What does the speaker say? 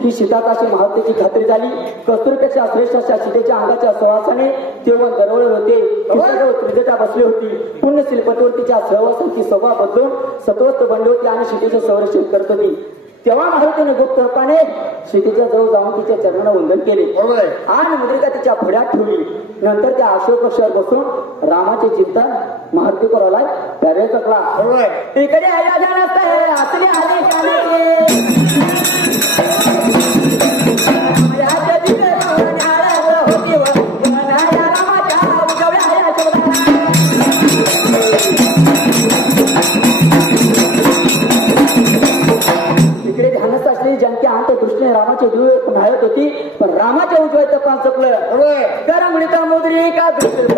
ही सीताच अशी महात्याची खात्री झाली. कस्तुरीपेक्षा श्रेष्ठ अशा सीतेच्या अंगाच्या सहवासाने तेव्हा दरवळ होते. त्रिजटा बसली होती. पुण्य शिल्पतवरतीच्या सहवासांची सभा बदलून सत्वस्थ बनली होती आणि सीतेचे संरक्षण करत होती. तेव्हा मारुतीने गुप्त रूपाने सीतेच्या जवळ जाऊन तिच्या चरणाला वंदन केले आणि मुद्रिका तिच्या पुढ्यात ठेवली. नंतर त्या अशोक वृक्षावर बसून रामाचे चिंतन मारुती करायला त्याने शकला. इकडे आया नसते असले आले जनते अंत दृष्टीने रामाचे दिवे न्हाळत होती. पण रामाच्या उजव्या तपास चकलं कारण म्हणता मुद्रिका दृष्टी